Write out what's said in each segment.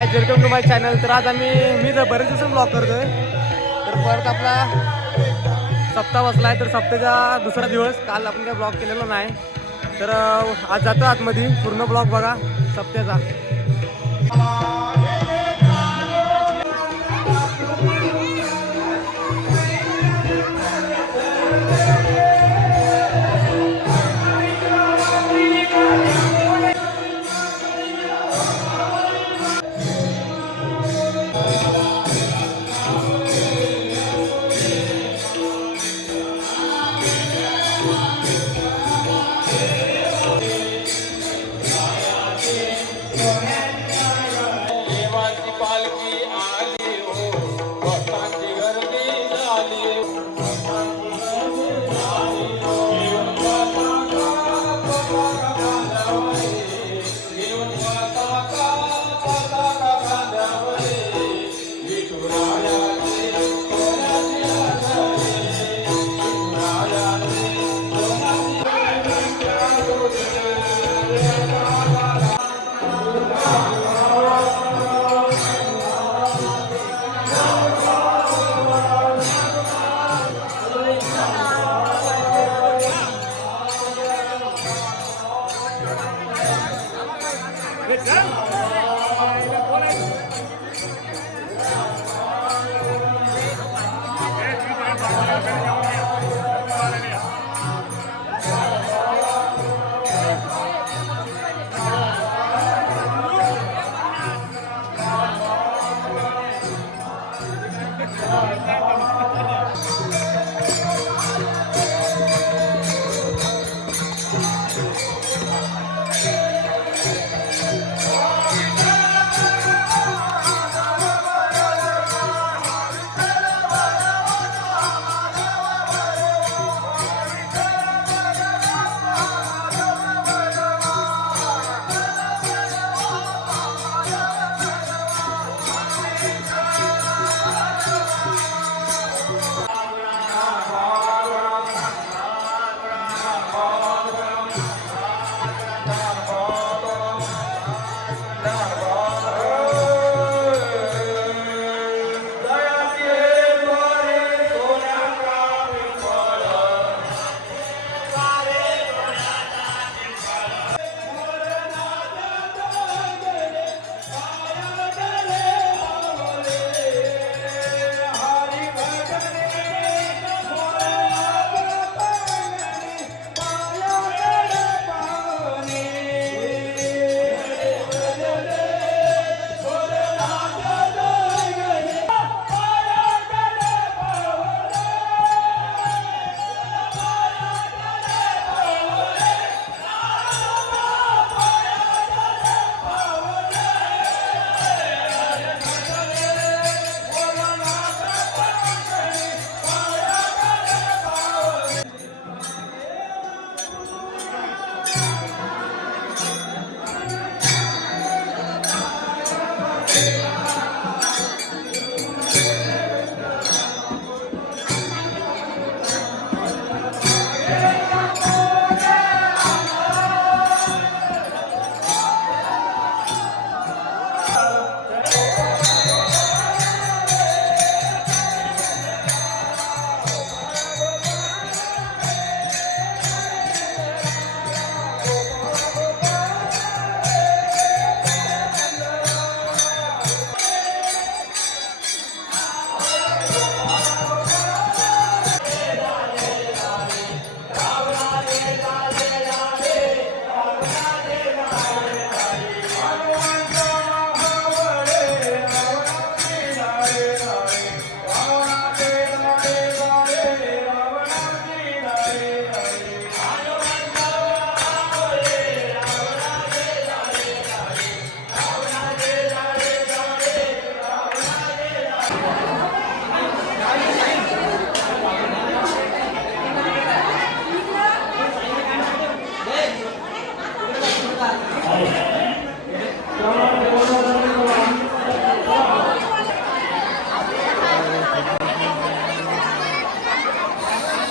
Welcome to my channel. तर आज मी तर बरेच दिवस ब्लॉग करतोय. तर परत आपला सप्ताह बसलाय. तर सप्त्याचा दुसरा दिवस. काल आपण काही ब्लॉग केलेला नाही. तर आज जातो आतमध्ये. पूर्ण ब्लॉग बघा सप्त्याचा.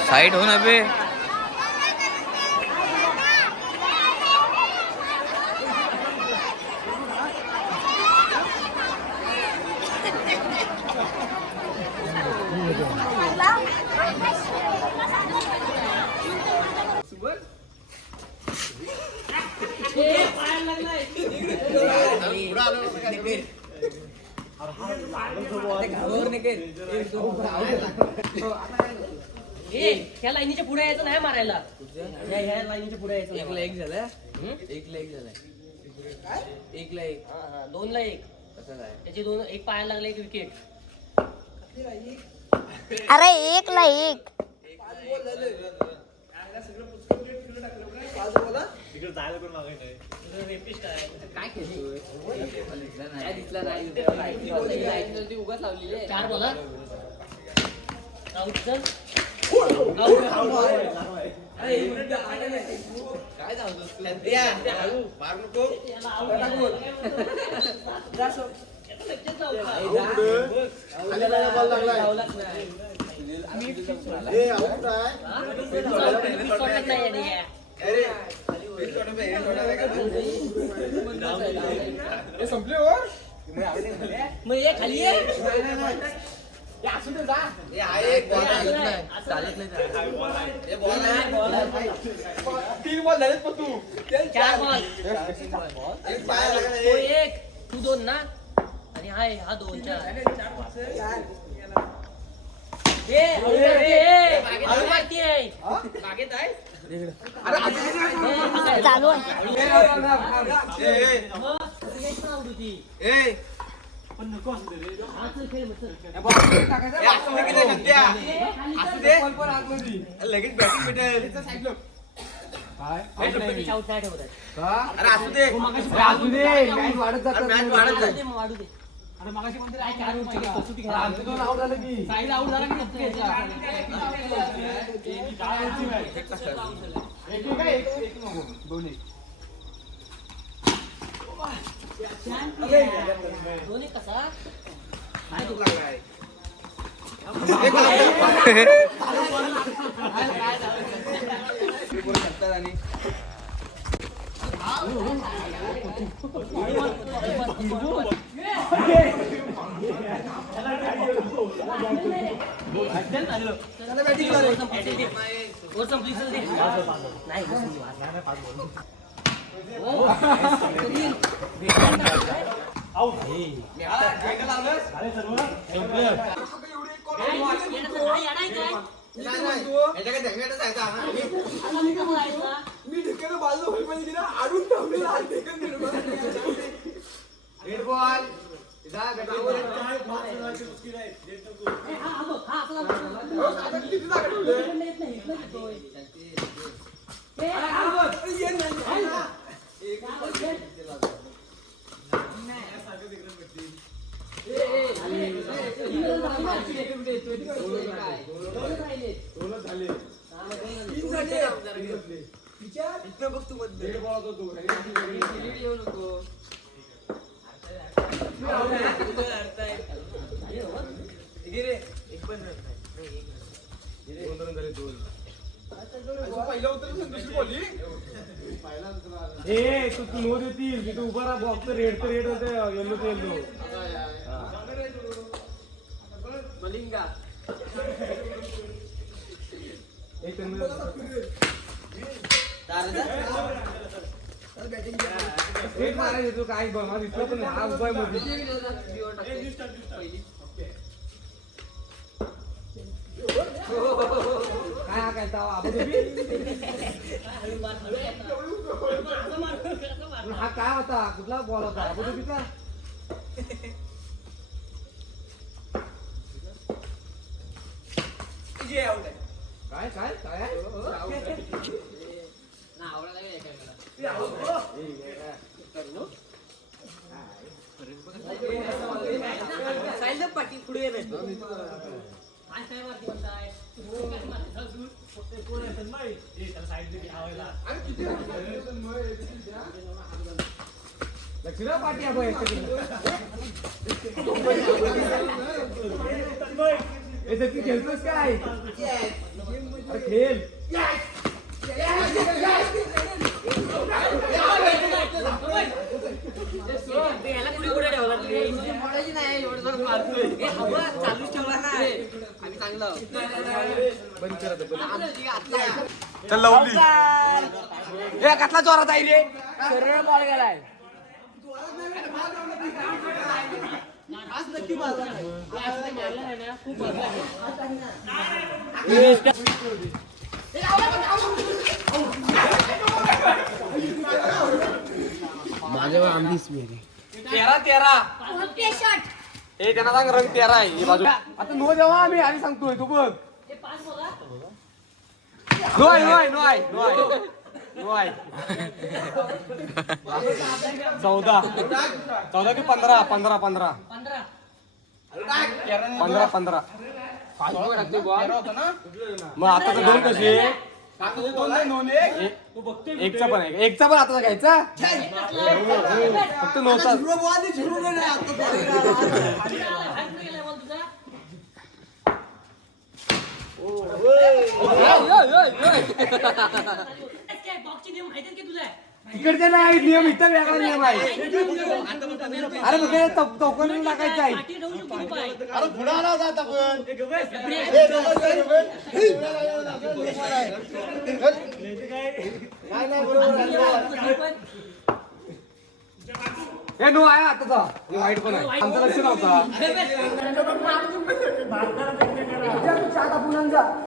साइड हो ना बे। त्या लाईनीच्या पुढे यायचं नाही मारायला. ह्या लाईनीच्या पुढे यायचं. एकला एक झालं. एकला एक झालाय. एकला एक. दोनला एक. कसं काय? त्याची दोन एक पायाला लागले एक विकेट. अरे एकला एक. काय खेळतोय? काय दिसला नाही. उगाच लावलेली. 4 बॉलर. आउट चल. काय धावतोस तू? मार नको. संपले हो मग ये खाली ये. चालत नाही. 3 बॉल झालेत पण तू 4 बॉल. तो एक तू 2 ना आणि हा 2 4. चालू आहे. लगेच बॅटिंग भेटेल. वाढू दे. दोन्ही कसा मी ढेकन बाजू होईल आडून ठेवलेला रेड बॉल तू नो देतील तिथे उभा राहा बॉक्स रेड तर रेड होते येल्लो ते येल्लो मलिंगा एक मारायचं तू काय बघ मला दिसलं पण हा उभा मध्ये काय हा काय तावा हा काय होता कुठला बॉल होता अबुधाबीचा काय काय काय पाठी पुढे लक्ष्मीला पाठी आपण खेळतोस काय अरे खेळ चालूच ठेवला ना आम्ही चांगलं बंद करा चल लवली हे कसला जोरात आहे रे सरळ बॉल गेलाय तेरा तेरा हे त्यांना सांग रंग तेरा आहे ही बाजू आता नो जेव्हा आम्ही आणि सांगतोय तू बघ नो आहे नो आहे नो आहे नो आहे नो आहे 14 की 15 15 15 15 15 मग आता तर दोन कसे एकचा पण आहे एकचा पण आता घ्यायचा फक्त नव्हता इकडचे नाही नियम इथं वेगळा नियम आहे अरे मग चौकोन टाकायचं आहे अरे पुढे आला होता आता पण हे नो आहे आताचा वाईट पण आहे आमचं लक्ष नव्हता